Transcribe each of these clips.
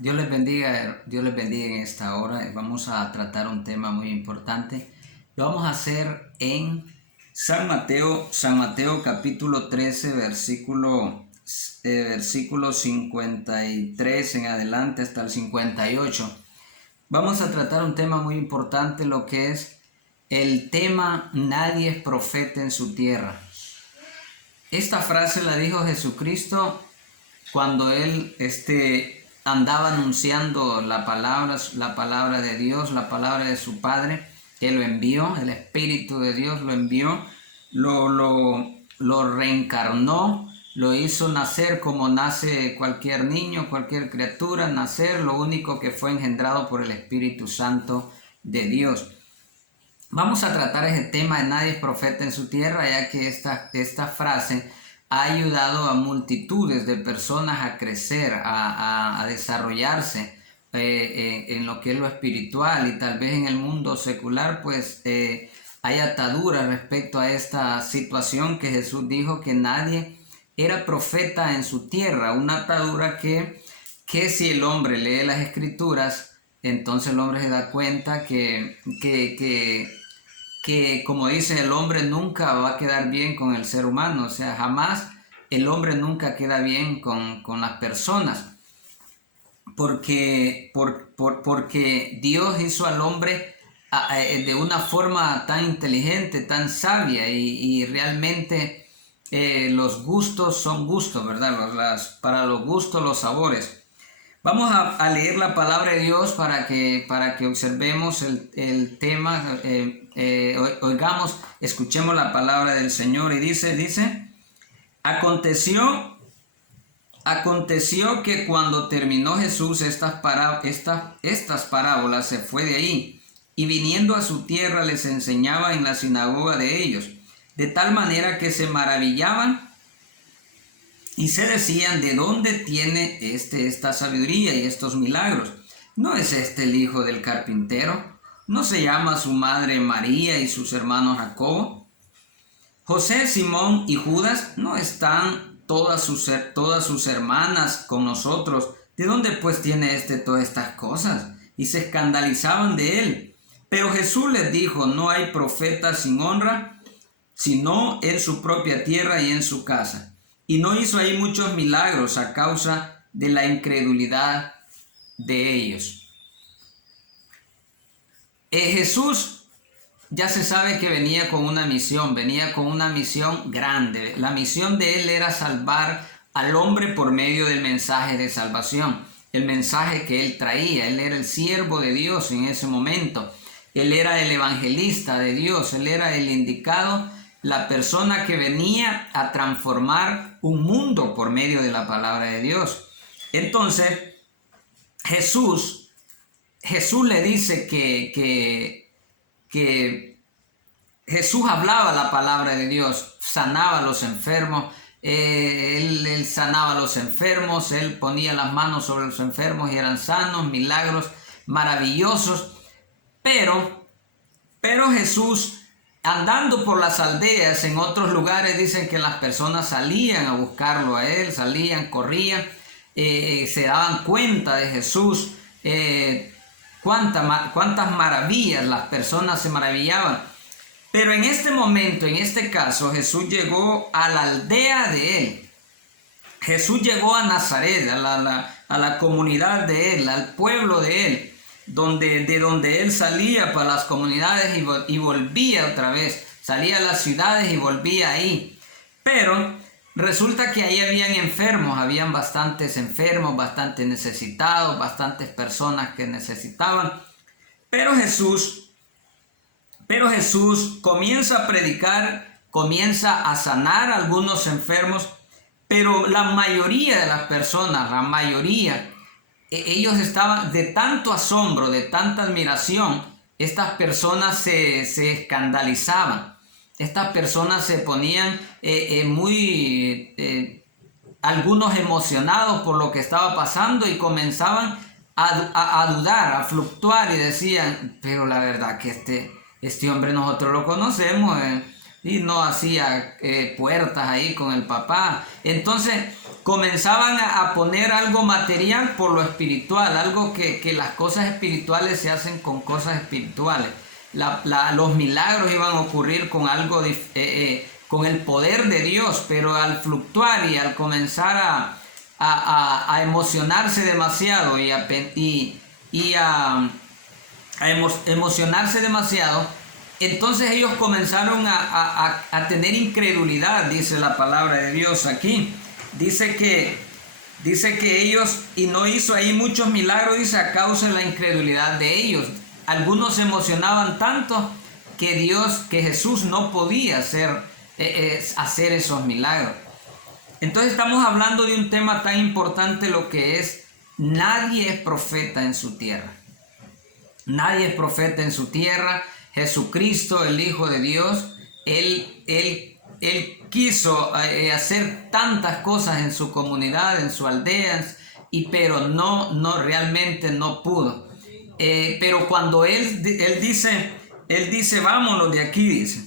Dios les bendiga en esta hora. Vamos a tratar un tema muy importante. Lo vamos a hacer en San Mateo capítulo 13, versículo 53 en adelante hasta el 58. Vamos a tratar un tema muy importante, lo que es el tema "Nadie es profeta en su tierra". Esta frase la dijo Jesucristo cuando él andaba anunciando la palabra de Dios, la palabra de su Padre. Él lo envió, el Espíritu de Dios lo envió, lo reencarnó, lo hizo nacer como nace cualquier niño, cualquier criatura, nacer, lo único que fue engendrado por el Espíritu Santo de Dios. Vamos a tratar ese tema de "Nadie es profeta en su tierra", ya que esta frase ha ayudado a multitudes de personas a crecer, a desarrollarse en lo que es lo espiritual, y tal vez en el mundo secular pues hay ataduras respecto a esta situación que Jesús dijo que nadie era profeta en su tierra. Una atadura que si el hombre lee las escrituras, entonces el hombre se da cuenta que como dice, el hombre nunca va a quedar bien con el ser humano. O sea, jamás el hombre nunca queda bien con las personas, porque Dios hizo al hombre de una forma tan inteligente, tan sabia, y realmente los gustos son gustos, ¿verdad? Para los gustos, los sabores. Vamos a leer la palabra de Dios para que observemos el tema, oigamos, escuchemos la palabra del Señor. Y dice, aconteció que cuando terminó Jesús estas parábolas, se fue de ahí, y viniendo a su tierra les enseñaba en la sinagoga de ellos, de tal manera que se maravillaban y se decían: ¿de dónde tiene esta sabiduría y estos milagros? ¿No es este el hijo del carpintero? ¿No se llama su madre María y sus hermanos Jacobo, José, Simón y Judas? ¿No están todas sus hermanas con nosotros? ¿De dónde pues tiene todas estas cosas? Y se escandalizaban de él. Pero Jesús les dijo: no hay profeta sin honra, sino en su propia tierra y en su casa. Y no hizo ahí muchos milagros a causa de la incredulidad de ellos. Jesús ya se sabe que venía con una misión grande. La misión de él era salvar al hombre por medio del mensaje de salvación, el mensaje que él traía. Él era el siervo de Dios en ese momento. Él era el evangelista de Dios, él era el indicado, la persona que venía a transformar un mundo por medio de la palabra de Dios. Entonces, Jesús le dice que Jesús hablaba la palabra de Dios, sanaba a los enfermos, él sanaba a los enfermos, él ponía las manos sobre los enfermos y eran sanos, milagros maravillosos. Pero Jesús, andando por las aldeas, en otros lugares, dicen que las personas salían a buscarlo a él, corrían, se daban cuenta de Jesús, cuántas maravillas, las personas se maravillaban. Pero en este momento, en este caso, Jesús llegó a la aldea de él. Jesús llegó a Nazaret, a la comunidad de él, al pueblo de él, de donde él salía para las comunidades y volvía otra vez. Salía a las ciudades y volvía ahí. Pero resulta que ahí habían bastantes enfermos, bastantes necesitados, bastantes personas que necesitaban. Pero Jesús comienza a predicar, comienza a sanar a algunos enfermos, pero la mayoría de las personas, ellos estaban de tanto asombro, de tanta admiración. Estas personas se escandalizaban. Estas personas se ponían algunos emocionados por lo que estaba pasando, y comenzaban a dudar, a fluctuar, y decían: pero la verdad que este hombre nosotros lo conocemos, y no hacía puertas ahí con el papá. Entonces comenzaban a poner algo material por lo espiritual, algo que las cosas espirituales se hacen con cosas espirituales. Los milagros iban a ocurrir con algo, con el poder de Dios, pero al fluctuar y al comenzar a emocionarse demasiado emocionarse demasiado, entonces ellos comenzaron a tener incredulidad, dice la palabra de Dios aquí. Dice que ellos, y no hizo ahí muchos milagros, dice, a causa de la incredulidad de ellos. Algunos se emocionaban tanto que Jesús no podía hacer esos milagros. Entonces estamos hablando de un tema tan importante, lo que es: nadie es profeta en su tierra. Nadie es profeta en su tierra. Jesucristo, el Hijo de Dios, Él quiso hacer tantas cosas en su comunidad, en su aldea, pero realmente no pudo. Pero cuando él dice, vámonos de aquí, dice,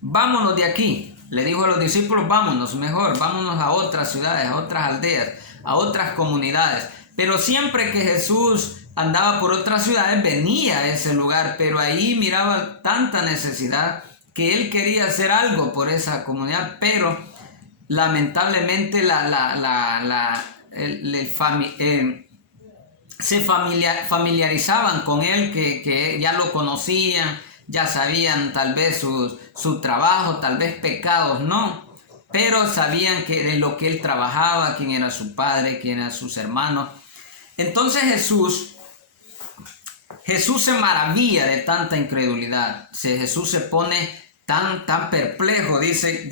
vámonos de aquí. Le dijo a los discípulos, vámonos a otras ciudades, a otras aldeas, a otras comunidades. Pero siempre que Jesús andaba por otras ciudades, venía a ese lugar, pero ahí miraba tanta necesidad que él quería hacer algo por esa comunidad, pero lamentablemente se familiarizaban con él, que ya lo conocían, ya sabían tal vez su trabajo, tal vez pecados no, pero sabían que en lo que él trabajaba, quién era su padre, quién eran sus hermanos. Entonces Jesús se maravilla de tanta incredulidad. Jesús se pone tan perplejo. Dice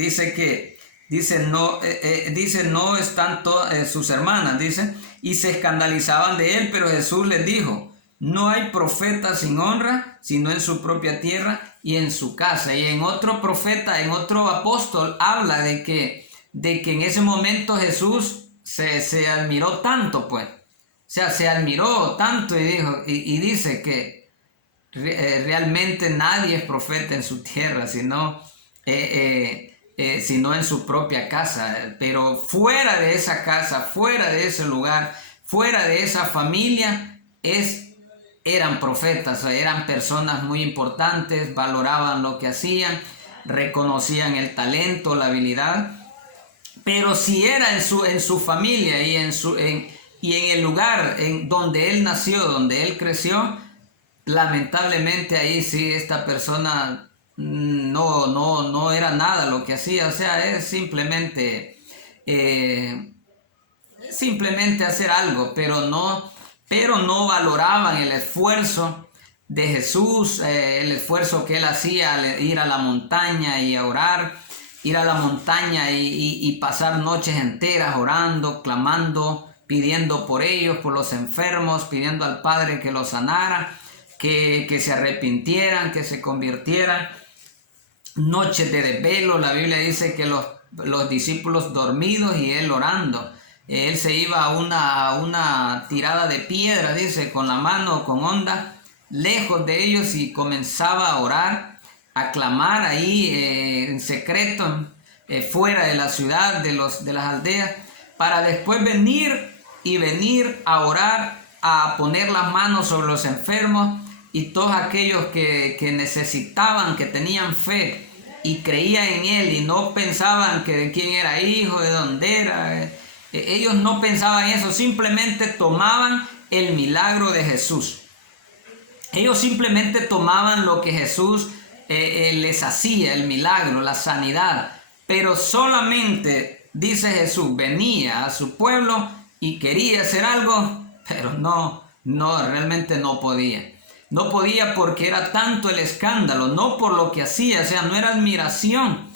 no están todas sus hermanas, dice, y se escandalizaban de él, pero Jesús les dijo: no hay profeta sin honra, sino en su propia tierra y en su casa. Y en otro apóstol habla de que en ese momento Jesús se admiró tanto, pues. O sea, se admiró tanto y dice que realmente nadie es profeta en su tierra, sino en su propia casa. Pero fuera de esa casa, fuera de ese lugar, fuera de esa familia, eran profetas, eran personas muy importantes, valoraban lo que hacían, reconocían el talento, la habilidad. Pero si era en su familia y en el lugar donde él nació, donde él creció, lamentablemente ahí sí esta persona no era nada lo que hacía. O sea, es simplemente hacer algo, pero no valoraban el esfuerzo de Jesús, el esfuerzo que él hacía al ir a la montaña y a orar, ir a la montaña y pasar noches enteras orando, clamando, pidiendo por ellos, por los enfermos, pidiendo al Padre que los sanara, que se arrepintieran, que se convirtieran. Noches de desvelo, la Biblia dice que los discípulos dormidos y él orando. Él se iba a una tirada de piedra, dice, con la mano, con onda, lejos de ellos, y comenzaba a orar, a clamar ahí en secreto, fuera de la ciudad, de las aldeas, para después venir a orar, a poner las manos sobre los enfermos, y todos aquellos que necesitaban, que tenían fe y creían en él y no pensaban que de quién era hijo, de dónde era. Ellos no pensaban eso, simplemente tomaban el milagro de Jesús. Ellos simplemente tomaban lo que Jesús les hacía, el milagro, la sanidad. Pero solamente, dice Jesús, venía a su pueblo y quería hacer algo, pero realmente no podía. No podía porque era tanto el escándalo, no por lo que hacía, o sea, no era admiración,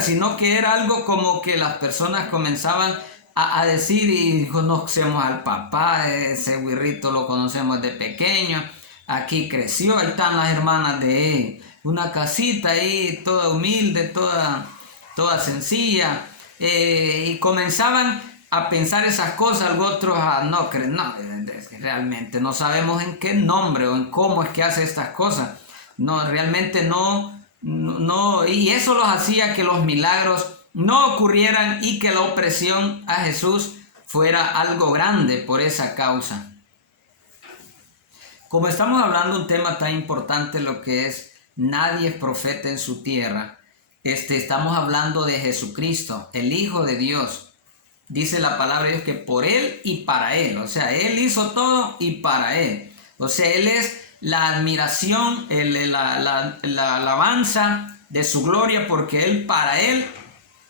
sino que era algo como que las personas comenzaban a decir, y conocemos al papá, ese güirrito lo conocemos de pequeño, aquí creció, ahí están las hermanas de él, una casita ahí toda humilde, toda sencilla, y comenzaban a pensar esas cosas. Algunos otros realmente no sabemos en qué nombre o en cómo es que hace estas cosas, realmente no, y eso los hacía que los milagros no ocurrieran y que la opresión a Jesús fuera algo grande por esa causa. Como estamos hablando de un tema tan importante, lo que es nadie es profeta en su tierra, estamos hablando de Jesucristo, el Hijo de Dios. Dice la palabra de Dios que por Él y para Él, o sea, Él hizo todo y para Él. O sea, Él es la admiración, la alabanza de su gloria, porque Él para Él,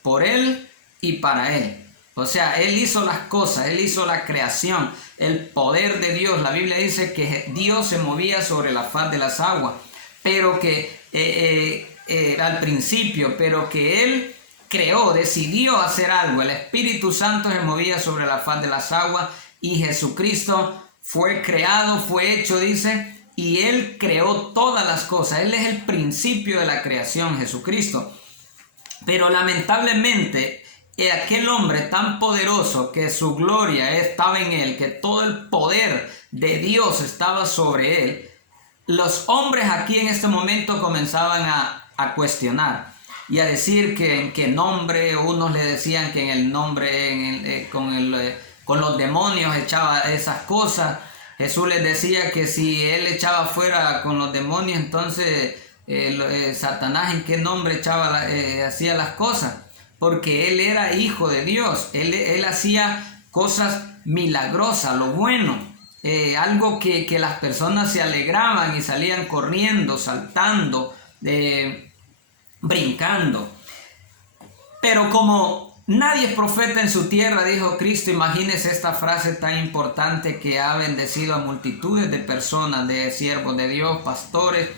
por Él y para Él. O sea, Él hizo las cosas, Él hizo la creación, el poder de Dios. La Biblia dice que Dios se movía sobre la faz de las aguas, pero que al principio, pero que Él creó, decidió hacer algo. El Espíritu Santo se movía sobre la faz de las aguas y Jesucristo fue creado, fue hecho, dice, y Él creó todas las cosas. Él es el principio de la creación, Jesucristo. Pero lamentablemente, aquel hombre tan poderoso que su gloria estaba en él, que todo el poder de Dios estaba sobre él, los hombres aquí en este momento comenzaban a cuestionar y a decir que en qué nombre. Unos le decían que en el nombre, con los demonios echaba esas cosas. Jesús les decía que si él echaba fuera con los demonios, entonces Satanás en qué nombre hacía las cosas, porque él era hijo de Dios. Él hacía cosas milagrosas, lo bueno, algo que las personas se alegraban y salían corriendo, saltando, brincando. Pero como nadie es profeta en su tierra, dijo Cristo, imagínese esta frase tan importante que ha bendecido a multitudes de personas, de siervos de Dios, pastores,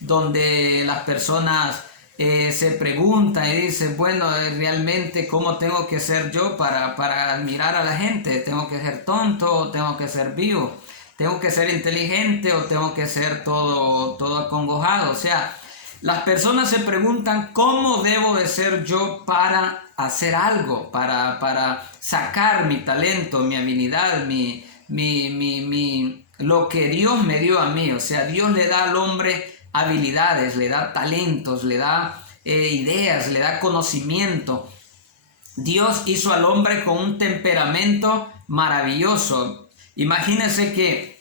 donde las personas se preguntan y dicen, bueno, realmente ¿cómo tengo que ser yo para admirar a la gente? ¿Tengo que ser tonto o tengo que ser vivo? ¿Tengo que ser inteligente o tengo que ser todo acongojado? O sea, las personas se preguntan, ¿cómo debo de ser yo para hacer algo? Para sacar mi talento, mi habilidad, lo que Dios me dio a mí. O sea, Dios le da al hombre habilidades, le da talentos, le da ideas, le da conocimiento. Dios hizo al hombre con un temperamento maravilloso. Imagínense que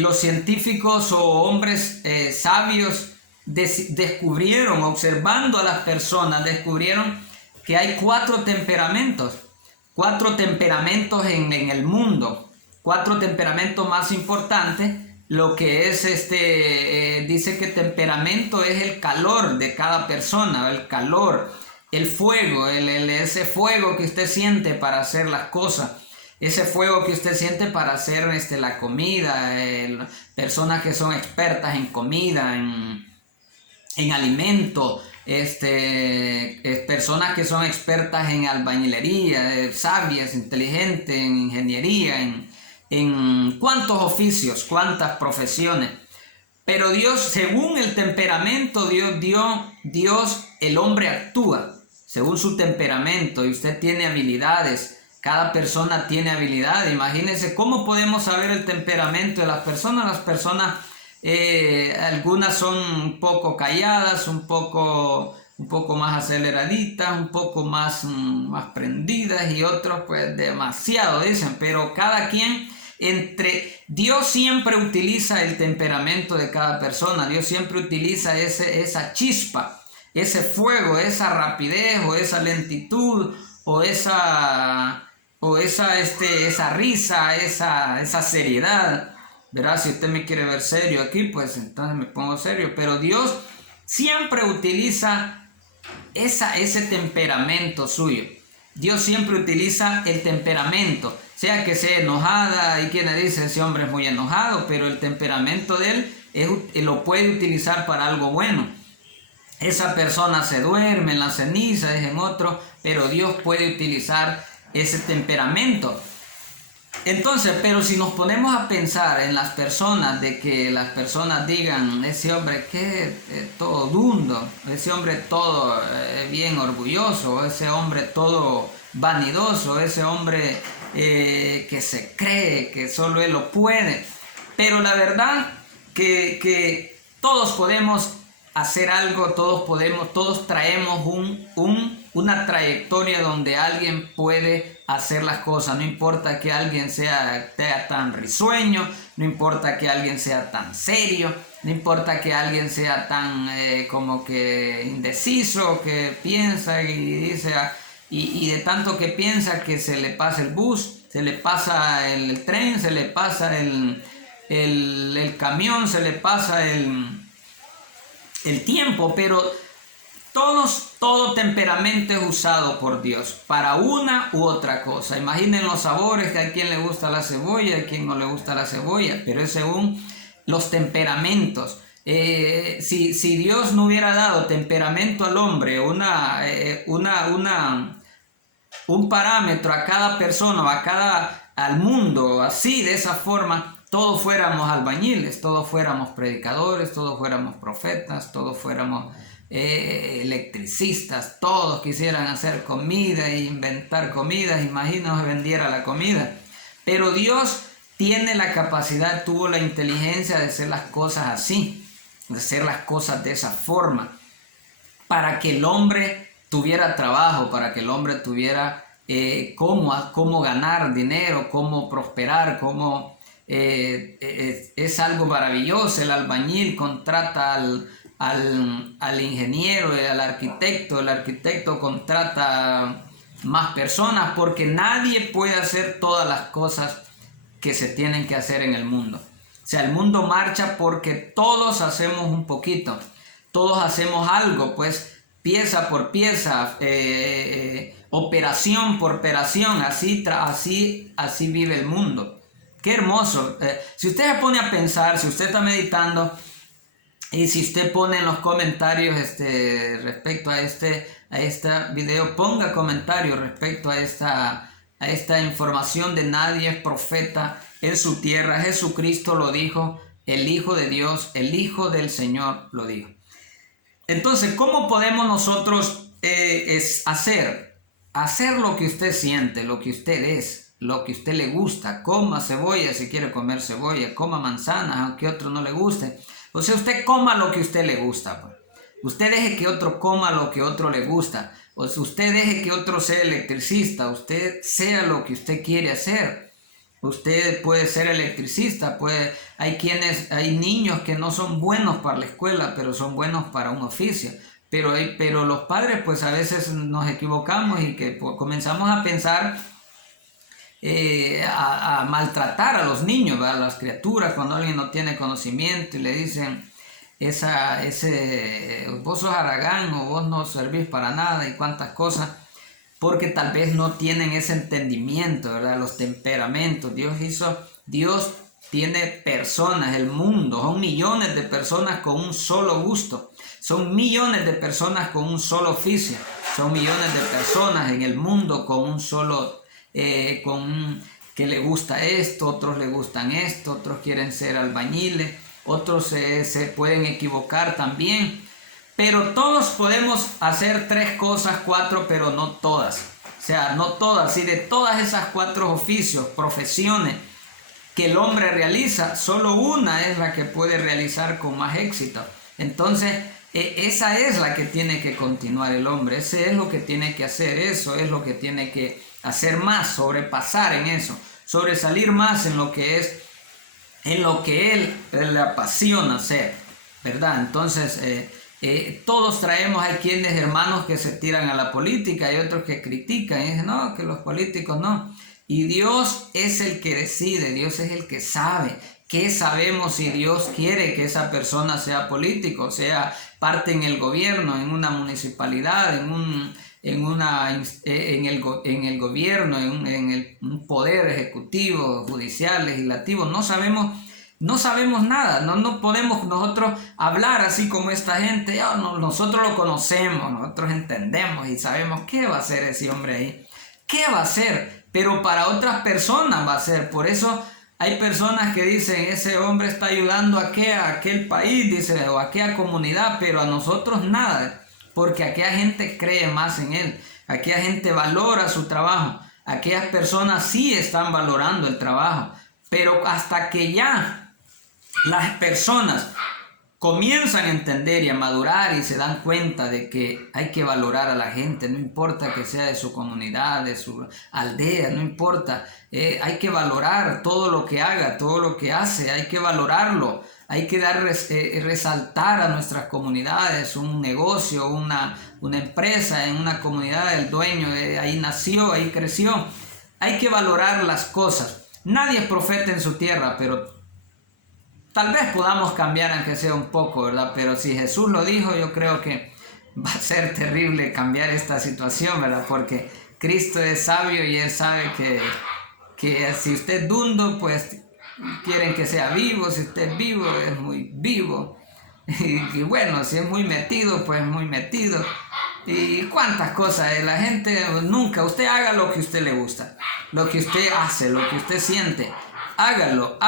los científicos o hombres sabios descubrieron, observando a las personas, descubrieron que hay cuatro temperamentos en el mundo, cuatro temperamentos más importantes. Lo que es dice que temperamento es el calor de cada persona, el calor, el fuego, ese fuego que usted siente para hacer las cosas, ese fuego que usted siente para hacer la comida, personas que son expertas en comida, en alimento, personas que son expertas en albañilería, sabias, inteligentes, en ingeniería, en cuántos oficios, cuántas profesiones. Pero Dios, según el temperamento, Dios, el hombre actúa según su temperamento, y usted tiene habilidades. Cada persona tiene habilidades. Imagínense cómo podemos saber el temperamento de las personas. Las personas, algunas son un poco calladas, un poco más aceleraditas, un poco más prendidas, y otros pues demasiado, dicen. Pero cada quien, Dios siempre utiliza el temperamento de cada persona. Dios siempre utiliza esa chispa, ese fuego, esa rapidez o esa lentitud o esa risa, esa seriedad, ¿verdad? Si usted me quiere ver serio aquí, pues entonces me pongo serio. Pero Dios siempre utiliza ese temperamento suyo. Dios siempre utiliza el temperamento, sea que sea enojada. Hay quienes dicen, ese hombre es muy enojado, pero el temperamento de él lo puede utilizar para algo bueno. Esa persona se duerme en la ceniza, dicen otros, pero Dios puede utilizar ese temperamento. Entonces, pero si nos ponemos a pensar en las personas, de que las personas digan, ese hombre que todo dundo, ese hombre todo bien orgulloso, ese hombre todo vanidoso, ese hombre que se cree que solo él lo puede. Pero la verdad que todos podemos hacer algo, todos traemos una trayectoria donde alguien puede hacer las cosas. No importa que alguien sea tan risueño, no importa que alguien sea tan serio, no importa que alguien sea tan como que indeciso, que piensa y dice, y de tanto que piensa que se le pasa el bus, se le pasa el tren, se le pasa el camión, se le pasa el tiempo, pero todo temperamento es usado por Dios para una u otra cosa. Imaginen los sabores, que a quien le gusta la cebolla, a quien no le gusta la cebolla, pero es según los temperamentos. Si Dios no hubiera dado temperamento al hombre, un parámetro a cada persona, al mundo, así, de esa forma, todos fuéramos albañiles, todos fuéramos predicadores, todos fuéramos profetas, todos fuéramos electricistas, todos quisieran hacer comida e inventar comidas. Imagínate vendiera la comida. Pero Dios tiene la capacidad, tuvo la inteligencia de hacer las cosas así, de hacer las cosas de esa forma, para que el hombre tuviera trabajo, para que el hombre tuviera cómo ganar dinero, cómo prosperar, es algo maravilloso. El albañil contrata al ingeniero y al arquitecto. El arquitecto contrata más personas, porque nadie puede hacer todas las cosas que se tienen que hacer en el mundo. O sea, el mundo marcha porque todos hacemos un poquito, todos hacemos algo, pues pieza por pieza, operación por operación, así vive el mundo. Qué hermoso. Si usted se pone a pensar, si usted está meditando, y si usted pone en los comentarios respecto a este video, ponga comentarios respecto a esta información de nadie es profeta en su tierra. Jesucristo lo dijo, el Hijo de Dios, el Hijo del Señor lo dijo. Entonces, ¿cómo podemos nosotros hacer lo que usted siente, lo que usted es, lo que usted le gusta? Coma cebolla si quiere comer cebolla, coma manzanas aunque a otro no le guste. O sea, usted coma lo que a usted le gusta, pues. Usted deje que otro coma lo que a otro le gusta. O sea, usted deje que otro sea electricista. Usted sea lo que usted quiere hacer. Usted puede ser electricista. Hay niños que no son buenos para la escuela, pero son buenos para un oficio. Pero los padres, pues a veces nos equivocamos y que pues, comenzamos a pensar, a maltratar a los niños, ¿verdad? A las criaturas, cuando alguien no tiene conocimiento y le dicen vos sos haragán o vos no servís para nada y cuantas cosas, porque tal vez no tienen ese entendimiento, ¿verdad? Los temperamentos. Dios tiene personas, el mundo, son millones de personas con un solo gusto, son millones de personas con un solo oficio, son millones de personas en el mundo con un solo que le gusta esto, otros le gustan esto, otros quieren ser albañiles, otros se pueden equivocar también, pero todos podemos hacer 3 cosas, 4, pero no todas. O sea, no todas, y de todas esas 4 oficios, profesiones que el hombre realiza, solo una es la que puede realizar con más éxito. Entonces, esa es la que tiene que continuar el hombre, ese es lo que tiene que hacer, eso es lo que tiene que hacer más, sobrepasar en eso, sobresalir más en lo que él le apasiona hacer, ¿verdad? Entonces, todos traemos, hay quienes, hermanos, que se tiran a la política, hay otros que critican y dicen, no, que los políticos no. Y Dios es el que decide, Dios es el que sabe. ¿Qué sabemos si Dios quiere que esa persona sea político, sea parte en el gobierno, en una municipalidad, en el gobierno, en un poder ejecutivo, judicial, legislativo? No sabemos nada, no podemos nosotros hablar así como esta gente. Nosotros lo conocemos, nosotros entendemos y sabemos qué va a hacer ese hombre ahí, qué va a hacer, pero para otras personas va a ser. Por eso hay personas que dicen, ese hombre está ayudando a aquel país, dice, o a aquella comunidad, pero a nosotros nada, porque aquella gente cree más en él, aquella gente valora su trabajo, aquellas personas sí están valorando el trabajo, pero hasta que ya las personas comienzan a entender y a madurar y se dan cuenta de que hay que valorar a la gente, no importa que sea de su comunidad, de su aldea, no importa, hay que valorar todo lo que haga, todo lo que hace, hay que valorarlo, hay que resaltar a nuestras comunidades, un negocio, una empresa en una comunidad, el dueño ahí nació, ahí creció, hay que valorar las cosas. Nadie es profeta en su tierra, pero tal vez podamos cambiar aunque sea un poco, ¿verdad? Pero si Jesús lo dijo, yo creo que va a ser terrible cambiar esta situación, ¿verdad? Porque Cristo es sabio y Él sabe que si usted es dundo, pues quieren que sea vivo. Si usted es vivo, es muy vivo. Y bueno, si es muy metido, pues muy metido. Y cuántas cosas, la gente nunca, usted haga lo que a usted le gusta, lo que usted hace, lo que usted siente, hágalo.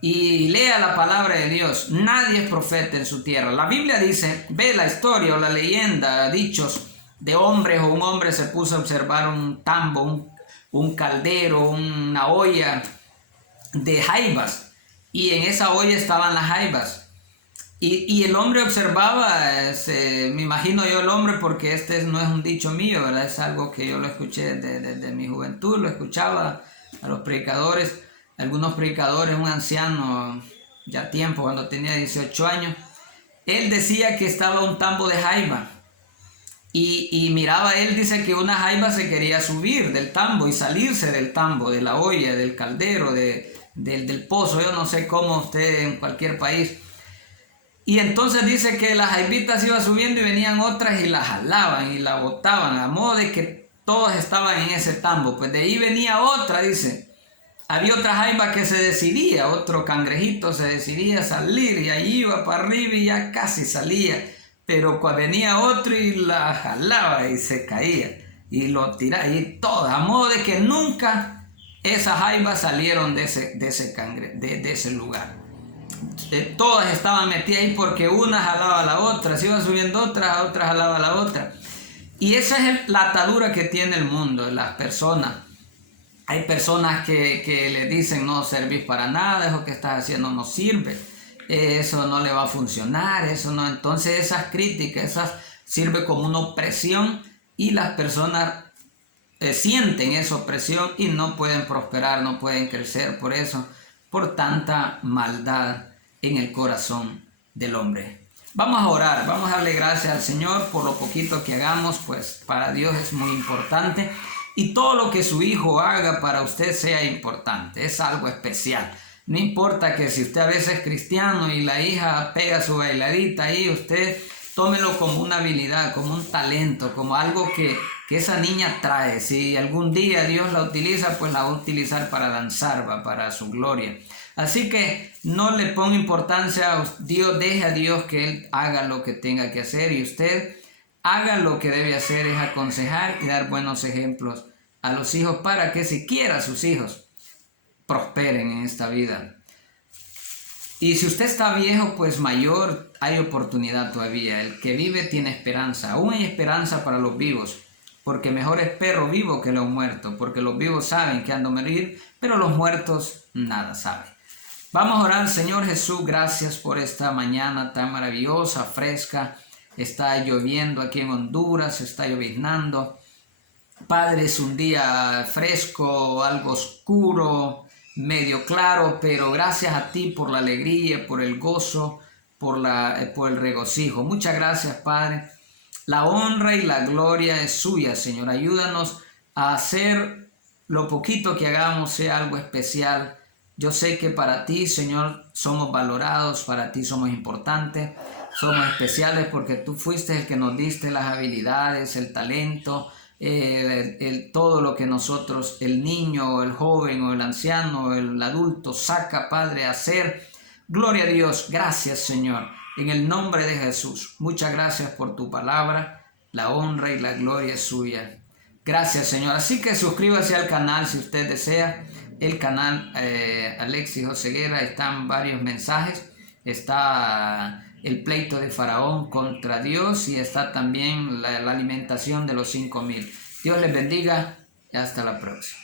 Y lea la palabra de Dios. Nadie es profeta en su tierra. La Biblia dice, ve la historia o la leyenda, dichos de hombres, o un hombre se puso a observar un tambo, un caldero, una olla de jaivas, y en esa olla estaban las jaivas. Y el hombre observaba, me imagino yo el hombre, porque este no es un dicho mío, ¿verdad? Es algo que yo lo escuché desde mi juventud, lo escuchaba a los predicadores. Algunos predicadores, un anciano, ya tiempo, cuando tenía 18 años, él decía que estaba un tambo de jaiba. Y miraba, él dice que una jaiba se quería subir del tambo y salirse del tambo, de la olla, del caldero, del pozo. Yo no sé cómo usted en cualquier país. Y entonces dice que las jaibitas iban subiendo y venían otras y las jalaban y la botaban, a modo de que todos estaban en ese tambo. Pues de ahí venía otra, dice. Había otra jaiba que se decidía, otro cangrejito se decidía a salir y ahí iba para arriba y ya casi salía. Pero cuando venía otro y la jalaba y se caía y lo tiraba y todo, a modo de que nunca esas jaibas salieron de ese lugar. Todas estaban metidas ahí porque una jalaba a la otra, se iba subiendo otra jalaba a la otra. Y esa es la atadura que tiene el mundo, las personas. Hay personas que le dicen no servís para nada, eso que estás haciendo no sirve, eso no le va a funcionar, eso no. Entonces esas críticas, esas sirve como una opresión y las personas sienten esa opresión y no pueden prosperar, no pueden crecer por eso, por tanta maldad en el corazón del hombre. Vamos a orar, vamos a darle gracias al Señor por lo poquito que hagamos, pues para Dios es muy importante. Y todo lo que su hijo haga para usted sea importante, es algo especial. No importa que si usted a veces es cristiano y la hija pega su bailadita ahí, usted tómelo como una habilidad, como un talento, como algo que esa niña trae. Si algún día Dios la utiliza, pues la va a utilizar para danzar, para su gloria. Así que no le ponga importancia a Dios, deje a Dios que Él haga lo que tenga que hacer y usted haga lo que debe hacer, es aconsejar y dar buenos ejemplos a los hijos para que siquiera sus hijos prosperen en esta vida. Y si usted está viejo, pues mayor, hay oportunidad todavía. El que vive tiene esperanza. Aún hay esperanza para los vivos, porque mejor es perro vivo que los muertos, porque los vivos saben que han de morir, pero los muertos nada saben. Vamos a orar. Señor Jesús, gracias por esta mañana tan maravillosa, fresca. Está lloviendo aquí en Honduras, está lloviznando. Padre, es un día fresco, algo oscuro, medio claro, pero gracias a ti por la alegría, por el gozo, por el regocijo. Muchas gracias, Padre. La honra y la gloria es suya, Señor. Ayúdanos a hacer lo poquito que hagamos sea algo especial. Yo sé que para ti, Señor, somos valorados, para ti somos importantes, somos especiales porque tú fuiste el que nos diste las habilidades, el talento, todo lo que nosotros, el niño, el joven o el anciano, el adulto, saca, Padre, a hacer. Gloria a Dios. Gracias, Señor. En el nombre de Jesús. Muchas gracias por tu palabra. La honra y la gloria es suya. Gracias, Señor. Así que suscríbase al canal si usted desea. El canal Alexis Oseguera, están varios mensajes. Está el pleito de Faraón contra Dios y está también la alimentación de los 5,000. Dios les bendiga y hasta la próxima.